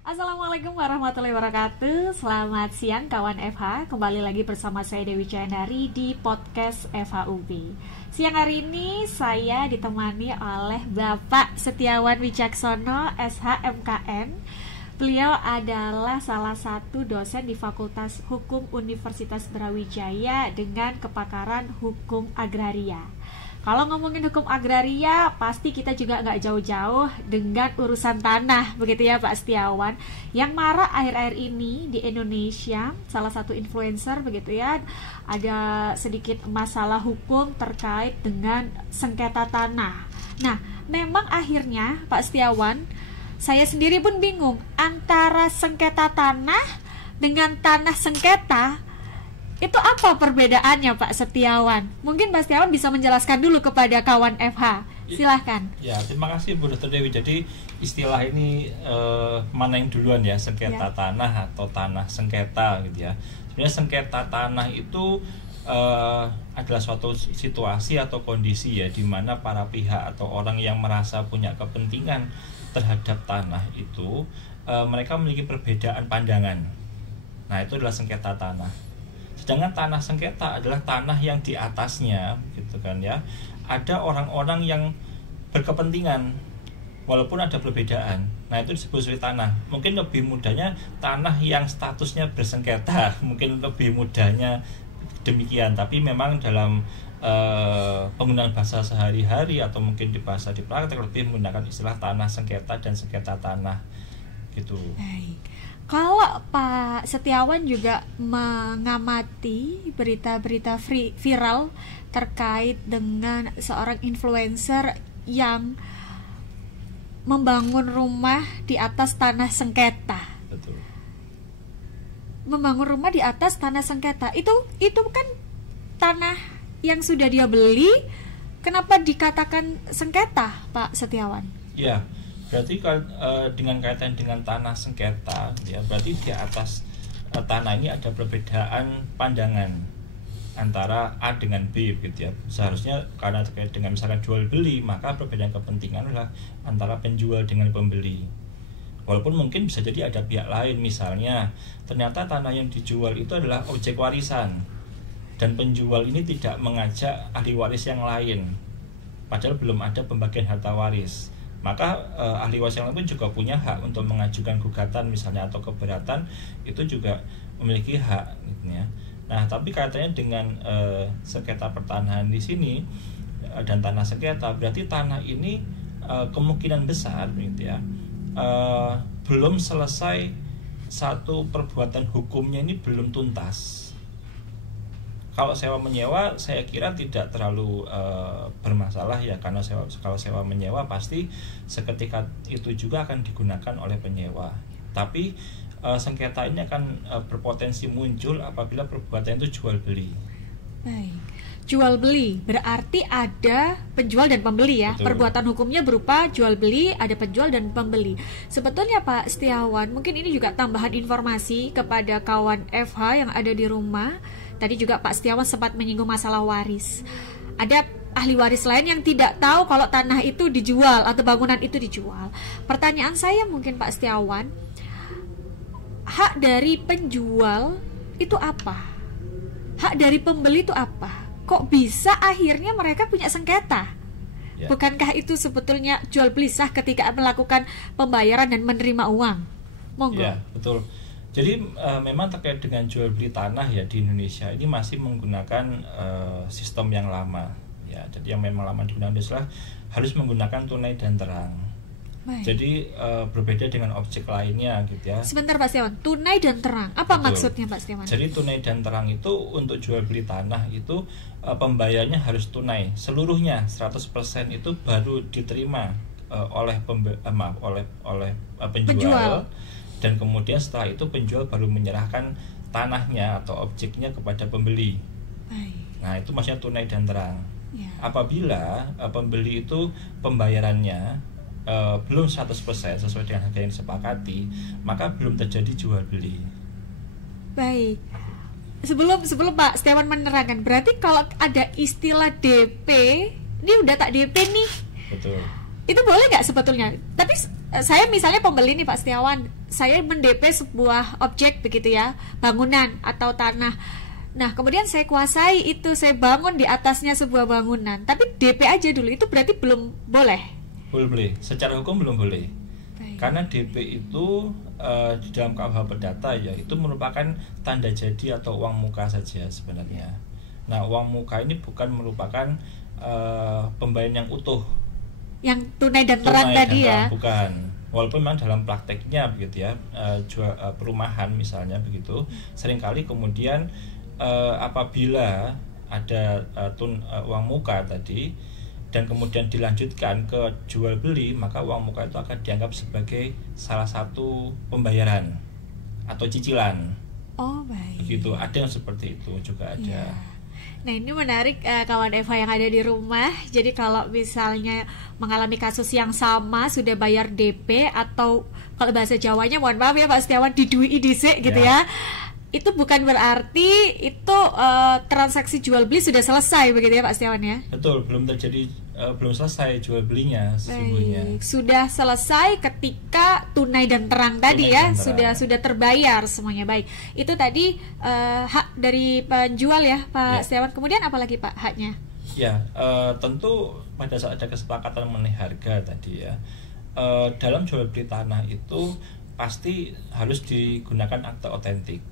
Assalamualaikum warahmatullahi wabarakatuh. Selamat siang kawan FH. Kembali lagi bersama saya Dewi Chandari di podcast FHUB. Siang hari ini saya ditemani oleh Bapak Setiawan Wicaksono SHMKN. Beliau adalah salah satu dosen di Fakultas Hukum Universitas Brawijaya dengan kepakaran hukum agraria. Kalau ngomongin hukum agraria, pasti kita juga nggak jauh-jauh dengan urusan tanah, begitu ya Pak Setiawan. Yang marak akhir-akhir ini di Indonesia, salah satu influencer begitu ya, ada sedikit masalah hukum terkait dengan sengketa tanah. Nah, memang akhirnya Pak Setiawan, saya sendiri pun bingung antara sengketa tanah dengan tanah sengketa. Itu apa perbedaannya Pak Setiawan? Mungkin Pak Setiawan bisa menjelaskan dulu kepada kawan FH. Silahkan. Ya, terima kasih Bu Dr. Dewi. Jadi istilah ini mana yang duluan ya, sengketa tanah atau tanah sengketa gitu ya. Sebenarnya sengketa tanah itu adalah suatu situasi atau kondisi ya, di mana para pihak atau orang yang merasa punya kepentingan terhadap tanah itu mereka memiliki perbedaan pandangan. Nah, itu adalah sengketa tanah. Sedangkan tanah sengketa adalah tanah yang di atasnya, gitu kan ya. Ada orang-orang yang berkepentingan, walaupun ada perbedaan. Nah, itu disebut sebagai tanah. Mungkin lebih mudahnya tanah yang statusnya bersengketa, mungkin lebih mudahnya demikian. Tapi memang dalam penggunaan bahasa sehari-hari atau mungkin di bahasa di praktek lebih menggunakan istilah tanah sengketa dan sengketa tanah, gitu. Baik. Kalau Pak Setiawan juga mengamati berita-berita viral terkait dengan seorang influencer yang membangun rumah di atas tanah sengketa. Betul. Membangun rumah di atas tanah sengketa. Itu kan tanah yang sudah dia beli, kenapa dikatakan sengketa, Pak Setiawan? Ya. Berarti dengan kaitan dengan tanah sengketa ya, berarti di atas tanah ini ada perbedaan pandangan antara A dengan B gitu ya. Seharusnya karena terkait dengan misalkan jual beli, maka perbedaan kepentingan adalah antara penjual dengan pembeli. Walaupun mungkin bisa jadi ada pihak lain, misalnya ternyata tanah yang dijual itu adalah objek warisan dan penjual ini tidak mengajak ahli waris yang lain, padahal belum ada pembagian harta waris. Maka ahli waris yang lain pun juga punya hak untuk mengajukan gugatan misalnya atau keberatan, itu juga memiliki hak gitu ya. Nah, tapi kaitannya dengan sengketa pertanahan di sini dan tanah sengketa, berarti tanah ini kemungkinan besar gitu ya, belum selesai, satu perbuatan hukumnya ini belum tuntas. Kalau sewa menyewa saya kira tidak terlalu bermasalah ya, karena kalau sewa menyewa pasti seketika itu juga akan digunakan oleh penyewa. Tapi sengketa ini akan berpotensi muncul apabila perbuatan itu jual beli. Baik. Jual beli berarti ada penjual dan pembeli ya. Betul. Perbuatan hukumnya berupa jual beli, ada penjual dan pembeli. Sebetulnya Pak Setiawan, mungkin ini juga tambahan informasi kepada kawan FH yang ada di rumah. Tadi juga Pak Setiawan sempat menyinggung masalah waris. Ada ahli waris lain yang tidak tahu kalau tanah itu dijual atau bangunan itu dijual. Pertanyaan saya mungkin Pak Setiawan, hak dari penjual itu apa? Hak dari pembeli itu apa? Kok bisa akhirnya mereka punya sengketa? Ya. Bukankah itu sebetulnya jual beli sah ketika melakukan pembayaran dan menerima uang? Monggo. Ya, betul. Jadi memang terkait dengan jual beli tanah ya di Indonesia ini masih menggunakan sistem yang lama ya. Jadi yang memang lama digunakan adalah harus menggunakan tunai dan terang. Baik. Jadi berbeda dengan objek lainnya gitu ya. Sebentar Pak Setiawan, tunai dan terang apa Betul. Maksudnya Pak Setiawan? Jadi tunai dan terang itu untuk jual beli tanah itu pembayarnya harus tunai seluruhnya 100% itu baru diterima oleh penjual. Dan kemudian setelah itu penjual baru menyerahkan tanahnya atau objeknya kepada pembeli. Nah, itu maksudnya tunai dan terang. Ya. Apabila pembeli itu pembayarannya belum 100% sesuai dengan harga yang disepakati, maka belum terjadi jual beli. Baik. Sebelum Pak Setiawan menerangkan, berarti kalau ada istilah DP, ini udah tak DP nih. Betul. Itu boleh nggak sebetulnya? Tapi saya misalnya pembeli nih Pak Setiawan, saya mendp sebuah objek begitu ya, bangunan atau tanah. Nah kemudian saya kuasai itu, saya bangun di atasnya sebuah bangunan, tapi DP aja dulu, itu berarti belum boleh? Belum boleh, secara hukum belum boleh. Baik. Karena DP itu di dalam KUH Perdata ya, itu merupakan tanda jadi atau uang muka saja sebenarnya. Nah uang muka ini bukan merupakan pembayaran yang utuh, yang tunai dan terang tadi ya? Bukan. Walaupun memang dalam prakteknya begitu ya, perumahan misalnya begitu, seringkali kemudian apabila ada uang muka tadi dan kemudian dilanjutkan ke jual beli, maka uang muka itu akan dianggap sebagai salah satu pembayaran atau cicilan. Oh baik. Begitu, ada yang seperti itu juga ada. Ya. Nah ini menarik kawan Eva yang ada di rumah. Jadi kalau misalnya mengalami kasus yang sama, sudah bayar DP atau kalau bahasa Jawanya, mohon maaf ya Pak Setiawan, didui dhisik gitu ya, itu bukan berarti itu transaksi jual beli sudah selesai begitu ya Pak Setiawan ya? Betul, belum terjadi, belum selesai jual belinya sesungguhnya. Sudah selesai ketika tunai dan terang tadi ya, sudah terbayar semuanya. Baik, itu tadi hak dari penjual ya Pak Setiawan. Kemudian apa lagi Pak haknya? Ya, tentu pada saat ada kesepakatan mengenai harga tadi ya, dalam jual beli tanah itu pasti harus digunakan akta otentik.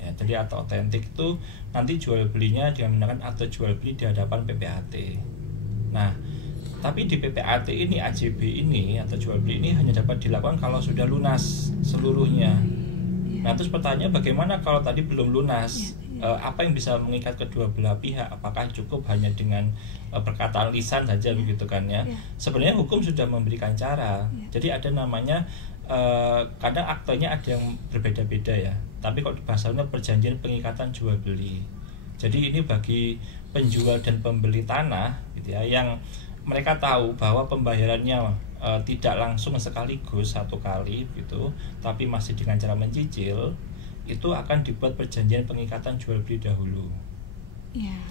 Ya, jadi akta otentik itu nanti jual belinya dengan menggunakan akta jual beli di hadapan PPAT. Nah, tapi di PPAT ini, AJB ini atau jual beli ini hanya dapat dilakukan kalau sudah lunas seluruhnya. Nah, terus pertanyaannya bagaimana kalau tadi belum lunas? Apa yang bisa mengikat kedua belah pihak? Apakah cukup hanya dengan perkataan lisan saja begitu kan ya? Sebenarnya hukum sudah memberikan cara. Jadi ada namanya kadang aktenya ada yang berbeda-beda ya. Tapi kalau bahasanya perjanjian pengikatan jual beli. Jadi ini bagi penjual dan pembeli tanah gitu ya, yang mereka tahu bahwa pembayarannya tidak langsung sekaligus satu kali gitu, tapi masih dengan cara mencicil, itu akan dibuat perjanjian pengikatan jual beli dahulu.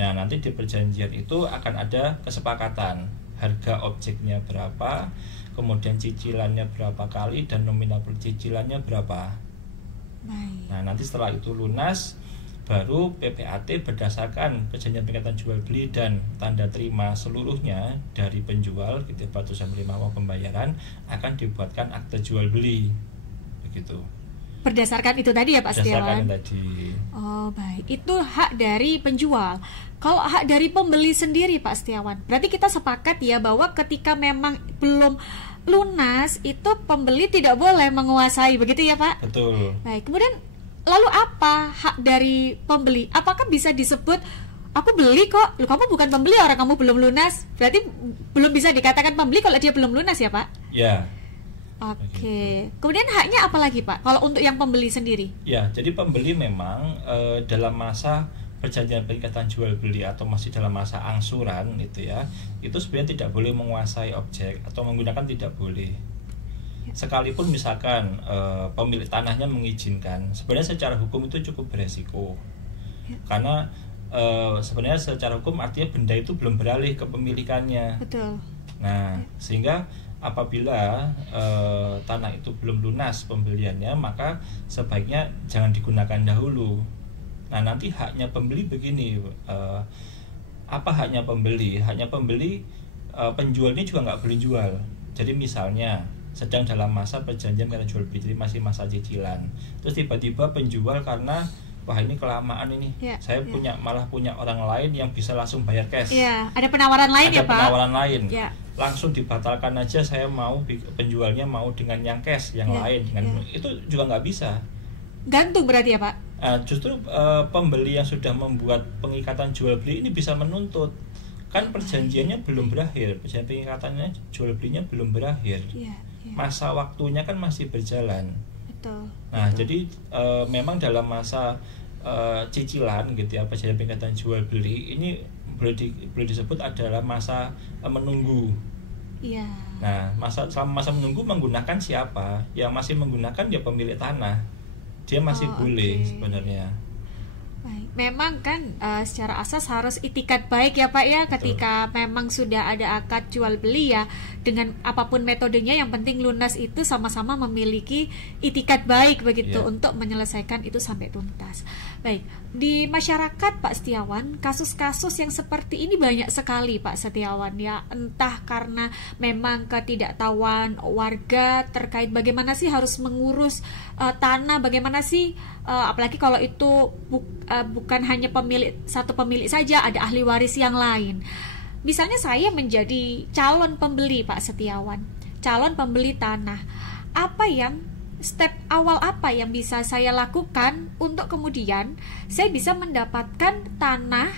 Nah nanti di perjanjian itu akan ada kesepakatan harga objeknya berapa, kemudian cicilannya berapa kali, dan nominal cicilannya berapa. Nah nanti setelah itu lunas, baru PPAT berdasarkan perjanjian pengikatan jual beli dan tanda terima seluruhnya dari penjual gitu, batu sampai uang pembayaran, akan dibuatkan akte jual beli begitu. Berdasarkan itu tadi ya Pak Setiawan? Berdasarkan tadi. Oh baik, itu hak dari penjual. Kalau hak dari pembeli sendiri Pak Setiawan, berarti kita sepakat ya bahwa ketika memang belum lunas itu pembeli tidak boleh menguasai, begitu ya Pak? Betul. Baik, kemudian lalu apa hak dari pembeli? Apakah bisa disebut aku beli kok, lu kamu bukan pembeli, orang kamu belum lunas? Berarti belum bisa dikatakan pembeli kalau dia belum lunas ya Pak? Ya. Oke. Kemudian haknya apa lagi Pak kalau untuk yang pembeli sendiri? Ya, jadi pembeli memang dalam masa perjanjian pengikatan jual beli atau masih dalam masa angsuran itu ya, itu sebenarnya tidak boleh menguasai objek atau menggunakan, tidak boleh. Sekalipun misalkan pemilik tanahnya mengizinkan, sebenarnya secara hukum itu cukup beresiko. Karena sebenarnya secara hukum artinya benda itu belum beralih ke pemilikannya. Betul. Nah, sehingga apabila tanah itu belum lunas pembeliannya, maka sebaiknya jangan digunakan dahulu. Nah nanti haknya pembeli begini, apa haknya pembeli? Haknya pembeli, penjual ini juga nggak boleh jual. Jadi misalnya sedang dalam masa perjanjian karena jual beli, jadi masih masa cicilan, terus tiba-tiba penjual karena wah ini kelamaan ini, saya malah punya orang lain yang bisa langsung bayar cash. Ada penawaran lain ya Pak? Ada penawaran lain. Langsung dibatalkan aja, saya mau penjualnya mau dengan yang cash, yang lain dengan itu juga nggak bisa. Gantung berarti ya Pak? Justru pembeli yang sudah membuat pengikatan jual beli ini bisa menuntut, kan perjanjiannya belum berakhir, perjanjian pengikatannya jual belinya belum berakhir, masa waktunya kan masih berjalan. Nah jadi memang dalam masa cicilan gitu ya, perjanjian pengikatan jual beli ini boleh disebut adalah masa menunggu. Nah selama masa menunggu menggunakan siapa? Yang masih menggunakan dia pemilik tanah, dia masih boleh sebenarnya. Baik. Memang kan secara asas harus itikat baik ya Pak ya, ketika memang sudah ada akad jual beli ya, dengan apapun metodenya yang penting lunas itu sama-sama memiliki itikat baik begitu untuk menyelesaikan itu sampai tuntas. Baik, di masyarakat Pak Setiawan, kasus-kasus yang seperti ini banyak sekali Pak Setiawan ya, entah karena memang ketidaktahuan warga terkait bagaimana sih harus mengurus tanah, bagaimana sih apalagi kalau itu bukan hanya satu pemilik saja, ada ahli waris yang lain. Misalnya saya menjadi calon pembeli Pak Setiawan, calon pembeli tanah, step awal apa yang bisa saya lakukan untuk kemudian saya bisa mendapatkan tanah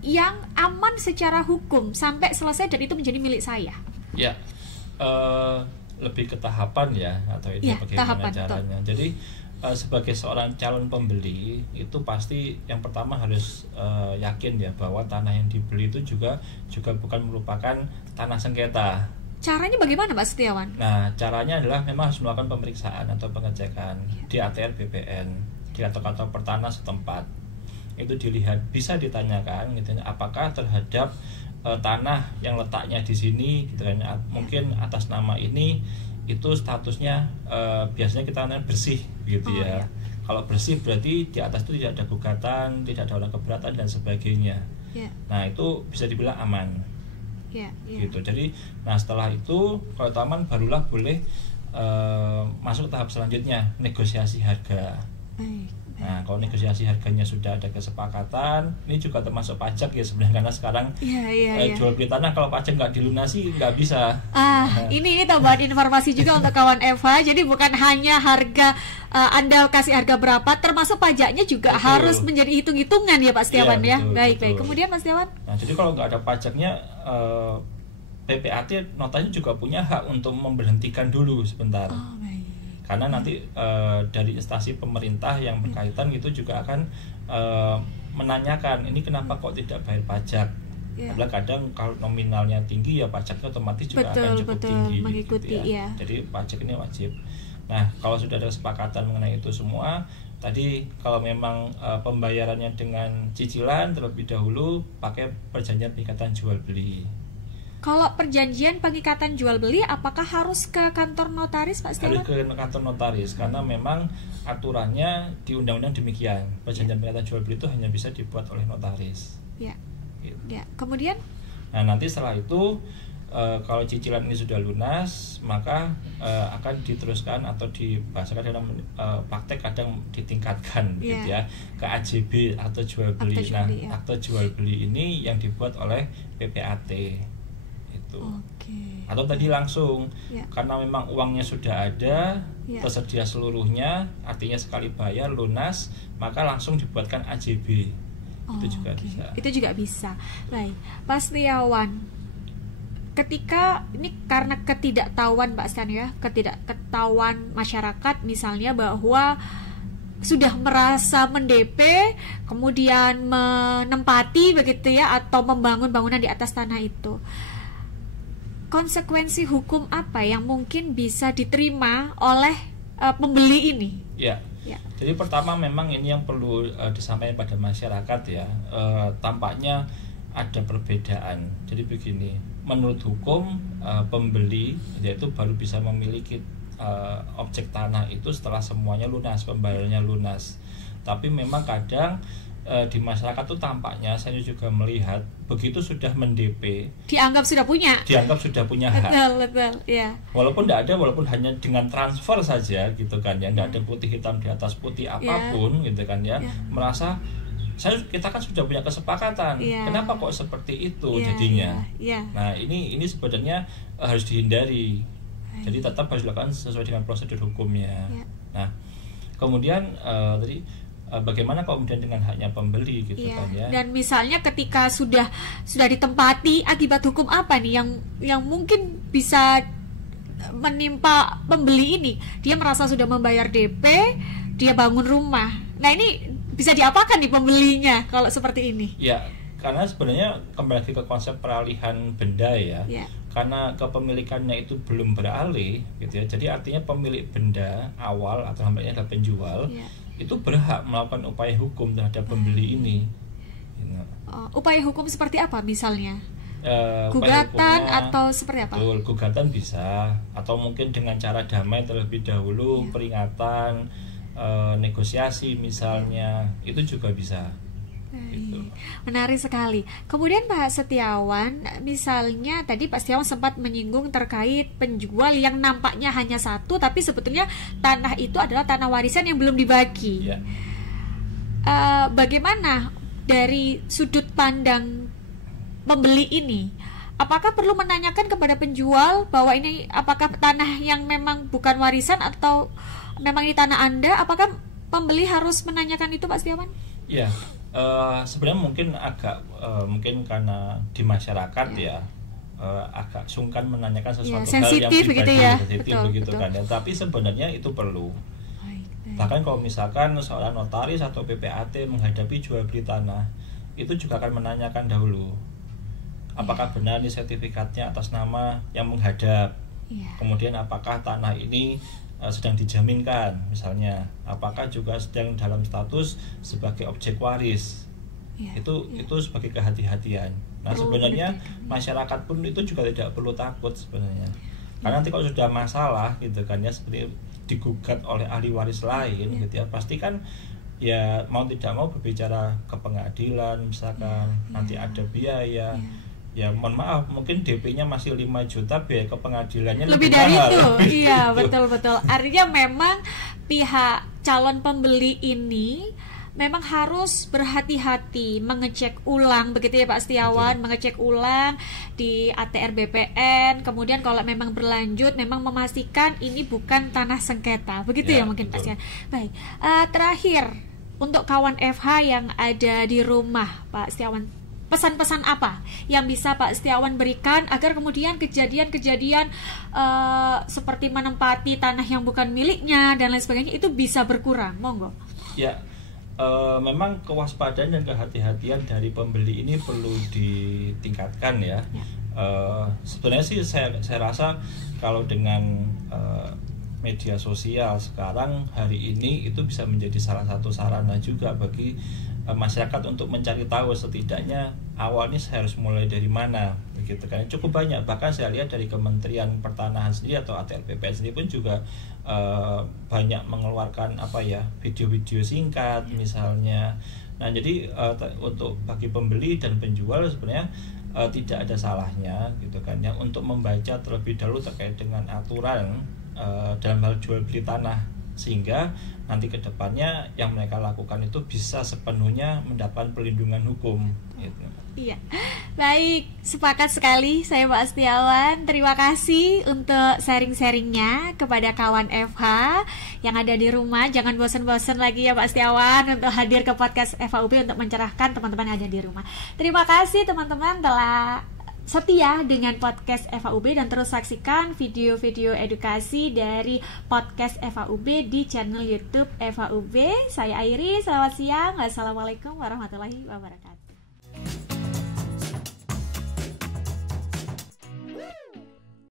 yang aman secara hukum sampai selesai dan itu menjadi milik saya? Ya, lebih ke tahapan ya, atau ini bagaimana caranya. Jadi sebagai seorang calon pembeli itu pasti yang pertama harus yakin ya bahwa tanah yang dibeli itu juga bukan merupakan tanah sengketa. Caranya bagaimana Pak Setiawan? Nah, caranya adalah memang harus melakukan pemeriksaan atau pengecekan di ATR BPN, di kantor-kantor pertanah setempat. Itu dilihat, bisa ditanyakan gitu, apakah terhadap tanah yang letaknya di sini gitu kan, mungkin atas nama ini itu statusnya biasanya kita namanya bersih gitu ya. Kalau bersih berarti di atas itu tidak ada gugatan, tidak ada orang keberatan dan sebagainya. Nah, itu bisa dibilang aman. Gitu. Jadi, nah setelah itu kalau itu aman barulah boleh masuk tahap selanjutnya, negosiasi harga. Nah, kalau negosiasi harganya sudah ada kesepakatan, ini juga termasuk pajak ya sebenarnya, karena sekarang jual beli tanah kalau pajak nggak dilunasi nggak bisa. Ini tambahan informasi juga untuk kawan Eva. Jadi bukan hanya harga Anda kasih harga berapa, termasuk pajaknya juga harus menjadi hitung-hitungan ya Pak Setiawan ya. Baik. Kemudian Pak Setiawan? Nah, jadi kalau nggak ada pajaknya, PPAT notanya juga punya hak untuk memberhentikan dulu sebentar. Karena nanti dari instansi pemerintah yang berkaitan gitu juga akan menanyakan ini kenapa kok tidak bayar pajak. Padahal kadang kalau nominalnya tinggi ya pajaknya otomatis juga akan cukup tinggi mengikuti gitu ya. Jadi pajak ini wajib. Nah, kalau sudah ada kesepakatan mengenai itu semua, tadi kalau memang pembayarannya dengan cicilan terlebih dahulu pakai perjanjian pengikatan jual beli. Kalau perjanjian pengikatan jual beli, apakah harus ke kantor notaris Pak Setiawan? Harus ke kantor notaris, karena memang aturannya di undang-undang demikian. Perjanjian pengikatan jual beli itu hanya bisa dibuat oleh notaris. Gitu. Kemudian? Nah, nanti setelah itu kalau cicilan ini sudah lunas, maka akan diteruskan atau dibahasakan dalam praktek kadang ditingkatkan gitu ya ke AJB atau jual beli. Akte jual beli ini yang dibuat oleh PPAT. Atau tadi langsung karena memang uangnya sudah ada, tersedia seluruhnya, artinya sekali bayar lunas, maka langsung dibuatkan AJB. Itu juga bisa. Itu juga bisa. Baik, Pak Setiawan, ketika ini karena ketidaktahuan Pak Setiawan ya, ketahuan masyarakat misalnya bahwa sudah merasa mendp, kemudian menempati begitu ya, atau membangun bangunan di atas tanah itu, konsekuensi hukum apa yang mungkin bisa diterima oleh pembeli ini? Jadi pertama memang ini yang perlu disampaikan pada masyarakat ya, tampaknya ada perbedaan. Jadi begini, menurut hukum pembeli yaitu baru bisa memiliki objek tanah itu setelah semuanya lunas, pembayarannya lunas. Tapi memang kadang di masyarakat tuh tampaknya saya juga melihat begitu sudah mendp dianggap sudah punya hak. Betul, ya. Walaupun hanya dengan transfer saja gitu kan ya, tidak ada putih hitam di atas putih apapun gitu kan ya, merasa kita kan sudah punya kesepakatan, kenapa kok seperti itu jadinya. Nah, ini sebenarnya harus dihindari. Jadi tetap harus dilakukan sesuai dengan prosedur hukumnya. Nah, kemudian tadi bagaimana kemudian dengan haknya pembeli gitu kan ya. Dan misalnya ketika sudah ditempati, akibat hukum apa nih yang mungkin bisa menimpa pembeli ini? Dia merasa sudah membayar DP, dia bangun rumah. Nah, ini bisa diapakan nih pembelinya kalau seperti ini? Ya, karena sebenarnya kembali ke konsep peralihan benda ya. Karena kepemilikannya itu belum beralih gitu ya. Jadi artinya pemilik benda awal atau namanya adalah penjual. itu berhak melakukan upaya hukum terhadap pembeli ini. Upaya hukum seperti apa misalnya? Gugatan atau seperti apa? Betul, gugatan bisa, atau mungkin dengan cara damai terlebih dahulu, peringatan, negosiasi misalnya, itu juga bisa. Gitu. Menarik sekali. Kemudian Pak Setiawan, misalnya tadi Pak Setiawan sempat menyinggung terkait penjual yang nampaknya hanya satu, tapi sebetulnya tanah itu adalah tanah warisan yang belum dibagi. Ya. Bagaimana dari sudut pandang pembeli ini? Apakah perlu menanyakan kepada penjual bahwa ini apakah tanah yang memang bukan warisan atau memang ini tanah Anda? Apakah pembeli harus menanyakan itu, Pak Setiawan? Ya. Sebenarnya mungkin agak mungkin karena di masyarakat agak sungkan menanyakan sesuatu hal yang pribadi, sensitif begitu kan ya. Tapi sebenarnya itu perlu. Bahkan kalau misalkan seorang notaris atau PPAT menghadapi jual beli tanah, itu juga akan menanyakan dahulu apakah benar nih sertifikatnya atas nama yang menghadap. Kemudian apakah tanah ini sedang dijaminkan, misalnya apakah juga sedang dalam status sebagai objek waris. Itu sebagai kehati-hatian. Nah, sebenarnya masyarakat pun itu juga tidak perlu takut sebenarnya, karena nanti kalau sudah masalah gitu kan ya, seperti digugat oleh ahli waris lain gitu ya, pasti kan ya mau tidak mau berbicara ke pengadilan misalkan, nanti ada biaya. Ya mohon maaf, mungkin DP-nya masih 5 juta, biaya ke pengadilannya lebih dari mahal. itu. Iya, betul-betul. Artinya memang pihak calon pembeli ini memang harus berhati-hati mengecek ulang, begitu ya Pak Setiawan. Betul. Mengecek ulang di ATR BPN, kemudian kalau memang berlanjut memang memastikan ini bukan tanah sengketa, begitu ya mungkin Pak Setiawan. Baik, terakhir untuk kawan FH yang ada di rumah, Pak Setiawan, pesan-pesan apa yang bisa Pak Setiawan berikan agar kemudian kejadian-kejadian seperti menempati tanah yang bukan miliknya dan lain sebagainya itu bisa berkurang? Monggo. Ya, memang kewaspadaan dan kehati-hatian dari pembeli ini perlu ditingkatkan ya. Sebenarnya sih saya rasa kalau dengan media sosial sekarang hari ini itu bisa menjadi salah satu sarana juga bagi masyarakat untuk mencari tahu setidaknya awalnya saya harus mulai dari mana, begitu kan. Cukup banyak, bahkan saya lihat dari Kementerian Pertanahan sendiri atau ATR BPN sendiri pun juga banyak mengeluarkan video-video singkat misalnya. Nah, jadi untuk bagi pembeli dan penjual sebenarnya tidak ada salahnya gitu kan ya untuk membaca terlebih dahulu terkait dengan aturan dalam hal jual beli tanah, sehingga nanti ke depannya yang mereka lakukan itu bisa sepenuhnya mendapat perlindungan hukum gitu. Iya, baik, sepakat sekali saya Pak Setiawan. Terima kasih untuk sharing-sharingnya kepada kawan FH yang ada di rumah. Jangan bosan-bosan lagi ya Pak Setiawan untuk hadir ke podcast FHUB untuk mencerahkan teman-teman yang ada di rumah. Terima kasih teman-teman telah setia dengan podcast FHUB dan terus saksikan video-video edukasi dari podcast FHUB di channel YouTube FHUB. Saya Airi, selamat siang. Wassalamualaikum warahmatullahi wabarakatuh.